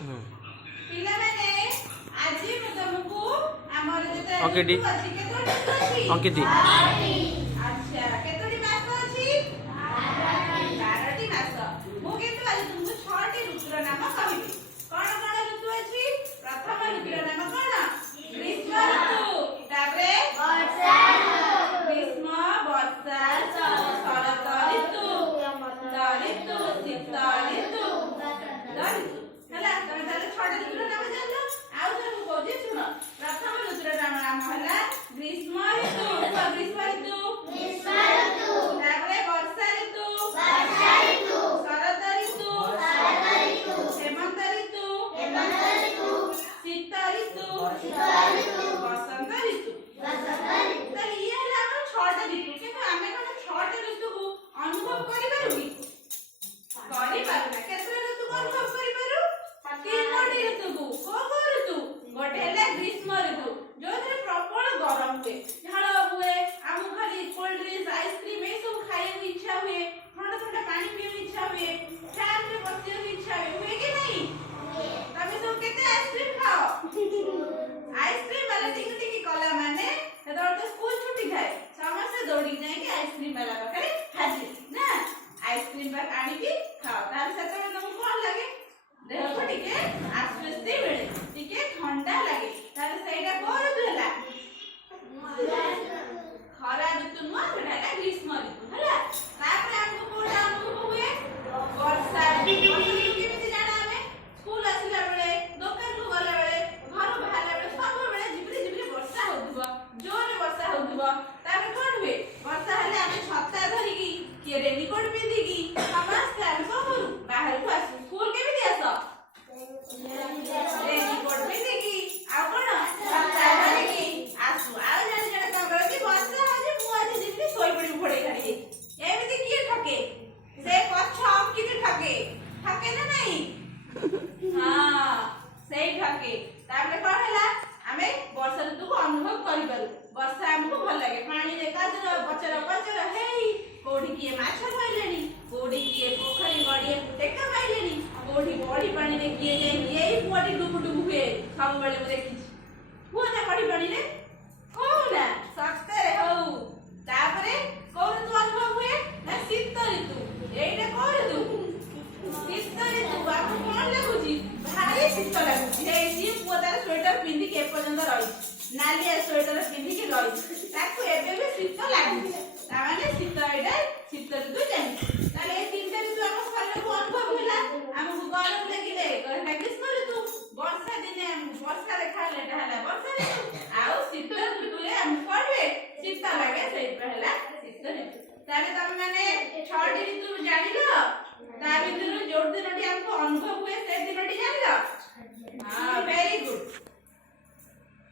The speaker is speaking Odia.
ପିଲା ମାନେ ଆଜି ମୁଁ ତମକୁ ଆମର ଯେତେ ଅଙ୍କିତି ଅଛି କେତୋଟି ଅଛି ଅଙ୍କିତି ଆଚ୍ଛା କେତୋଟି ମାସ ଅଛି 12ଟି ମାସ ମୁଁ କିନ୍ତୁ ଆଜି ତୁମକୁ 6ଟି ଋତୁର ନାମ କହିବି କଣ କଣ ଋତୁ ଅଛି ପ୍ରଥମ ଋତୁର ନାମ କଣ ଗ୍ରୀଷ୍ମ ଋତୁ ତାପରେ ବର୍ଷା ଋତୁ ଗ୍ରୀଷ୍ମ ବର୍ଷା ଶରତ ଋତୁ ହେମନ୍ତ ଋତୁ ଶୀତ ଋତୁ ହେଲା ତମେ ତାହେଲେ 6ଟି ଋତୁର ନାମ ଜାଣିଲ ଆଉ ଥରେ ମୁଁ କହୁଛି ଶୁଣ ପ୍ରଥମ ଋତୁର ନାମ ହେଲା ଗ୍ରୀଷ୍ମ ଋତୁ ଗ୍ରୀଷ୍ମ ଋତୁ ତାପରେ ବର୍ଷା ଋତୁ ଶରତ ଋତୁ ହେମନ୍ତ ଋତୁ ଶୀତ ଋତୁ ବସନ୍ତ ଋତୁ ତାହେଲେ ଇଏ ହେଲା ଆମର 6ଟା ଋତୁ କିନ୍ତୁ ଆମେ କଣ 6ଟା ଋତୁକୁ ଅନୁଭବ କରିପାରୁ କି କରିପାରୁନା କେତେ ଋତୁକୁ ଅନୁଭବ କରିପାରୁ 3ଟି ଋତୁକୁ କୋଉ ଋତୁ ଗୋଟେ ହେଲା ଗ୍ରୀଷ୍ମ ଋତୁ ଯୋଉଥିରେ ପ୍ରବଳ ଗରମ ହୁଏ ଝାଳ ହୁଏ ଆମକୁ ଖାଲି କୋଲ୍ଡ ଡ୍ରିଙ୍କ୍ସ ଆଇସ୍କ୍ରିମ ଏ ସବୁ ଖାଇବାକୁ ଇଚ୍ଛା ହୁଏ ଥଣ୍ଡା ଥଣ୍ଡା ପାଣି ପିଇବାକୁ ଇଚ୍ଛା ହୁଏ ଫ୍ୟାନରେ ବସିବାକୁ ଇଚ୍ଛା ହୁଏ କି ନାହିଁ ତମେ ସବୁ କେତେ ଆଇସ୍କ୍ରିମ ଖାଅ ଆଇସ୍କ୍ରିମ ବାଲା ଟିକି ଟିକି କଲା ମାନେ ସେତେବେଳେ ତ ସ୍କୁଲ ଛୁଟି ଥାଏ ସମସ୍ତେ ଦୌଡ଼ିକି ଯାଇକି ଆଇସ୍କ୍ରିମ ବାଲା ପାଖରେ ହାଜିର ନା ଆଇସ୍କ୍ରିମ ଆଣିକି ଖାଅ ତାହେଲେ ସେତେବେଳେ ତମକୁ କଣ ଲାଗେ ଦେହକୁ ଟିକେ ଆଶ୍ୱସ୍ତି ମିଳେ ଟିକେ ଥଣ୍ଡା ଲାଗେ ତାହେଲେ ସେଇଟା କୋଉ ଋତୁ ହେଲା ଖରା ଋତୁ ନୁହଁ ସେଟା ହେଲା ଗ୍ରୀଷ୍ମ ଋତୁ ହେଲା ତାପରେ ଆମକୁ କୋଉଟା ଅନୁଭବ ହୁଏ ବର୍ଷା ଋତୁ କେମିତି ଜାଣା ଆମେ ସ୍କୁଲ ଆସିଲା ବେଳେ ଦୋକାନକୁ ଗଲା ବେଳେ ଘରୁ ବାହାରିଲା ବେଳେ ସବୁବେଳେ ଝିପିରି ଝିପିରି ବର୍ଷା ହଉଥିବ ଜୋରରେ ବର୍ଷା ହଉଥିବ ତାପରେ କଣ ହୁଏ ବର୍ଷା ହେଲେ ଆମେ ଛତା ଧରିକି କିଏ ରେନିକୋଟ ପିନ୍ଧିକି ସମସ୍ତେ ଆମେ କଣ କରୁ ବାହାରକୁ ଆସୁ ସ୍କୁଲ କେମିତି ଆସ ରେନିକୋଟ ପିନ୍ଧିକି ଆଉ କଣ ଛତା ଧରିକି ଆସୁ ଆଉ ଜଣେ ଜଣେ କଣ କରନ୍ତି ବର୍ଷା ହଉଛି ମୁଁ ଆଜି ଯିବି ଶୋଇପଡ଼ିବି ଘୋଡେଇ ଘାଡିକି ଏମିତି କିଏ ଠକେ ସେ ପଛ ଅଙ୍କିତ ଠକେ ଠକେ ନା ନାହିଁ ହଁ ସେଇ ଠକେ ତାପରେ କଣ ହେଲା ଆମେ ବର୍ଷା ଋତୁକୁ ଅନୁଭବ କରିପାରୁ ବର୍ଷା ଆମକୁ ଭଲ ଲାଗେ ପାଣିରେ କାଦୁଅ ପଚର ପଚର ହେଇ କୋଉଠି କିଏ ମାଛ ଧରିଲେଣି କୋଉଠି କିଏ ପୋଖରୀ ଗଡ଼ିଏ ଟେକ ଖାଇଲେଣି କୋଉଠି ବଢି ପାଣିରେ କିଏ ଯାଇକି ଏଇ ପୁଅଟି ଡୁବୁ ଡୁବୁ ହୁଏ ସବୁବେଳେ ମୁଁ ଦେଖିଛି ହୁଅ ନା ବଢି ପାଣିରେ ହଉନା ସତରେ ହଉ ତାପରେ କୋଉ ଋତୁ ଅନୁଭବ ହୁଏ ନା ଶୀତ ଋତୁ ଏଇଟା କୋଉ ଋତୁ ଶୀତ ଋତୁ ଆମକୁ କଣ ଲାଗୁଛି ଭାରି ଶୀତ ଲାଗୁଛି ହେଇଛି ପୁଅ ତାର ସ୍ୱେଟର ପିନ୍ଧିକି ଏପର୍ଯ୍ୟନ୍ତ ରହିଛି ନାଲିଆ ସ୍ୱେଟର ପିନ୍ଧିକି ରହିଛି ତାକୁ ଏବେ ବି ଶୀତ ଲାଗୁଛି ତାମାନେ ଶୀତ ଏଇଟା ଶୀତ ଋତୁ ଜାଣିଛି ତାହେଲେ ଏଇ 3ଟା ଋତୁ ଆମ ଶରୀରକୁ ଅନୁଭବ ହେଲା ଆମକୁ ଗରମ ଲାଗିଲେ ଏଇଟା ଗ୍ରୀଷ୍ମ ଋତୁ ବର୍ଷା ଦିନେ ଆମକୁ ବର୍ଷା ଦେଖାହେଲେ ଏଇଟା ହେଲା ବର୍ଷା ଋତୁ ଆଉ ଶୀତ ଋତୁରେ ଆମକୁ କଣ ହୁଏ ଶୀତ ଲାଗେ ସେଇଟା ହେଲା ଶୀତ ଋତୁ ତାହେଲେ ତମେ ମାନେ 6ଟି ଋତୁ ଜାଣିଲ ତା ଭିତରୁ ଯୋଉ ଦିନଟି ଆମକୁ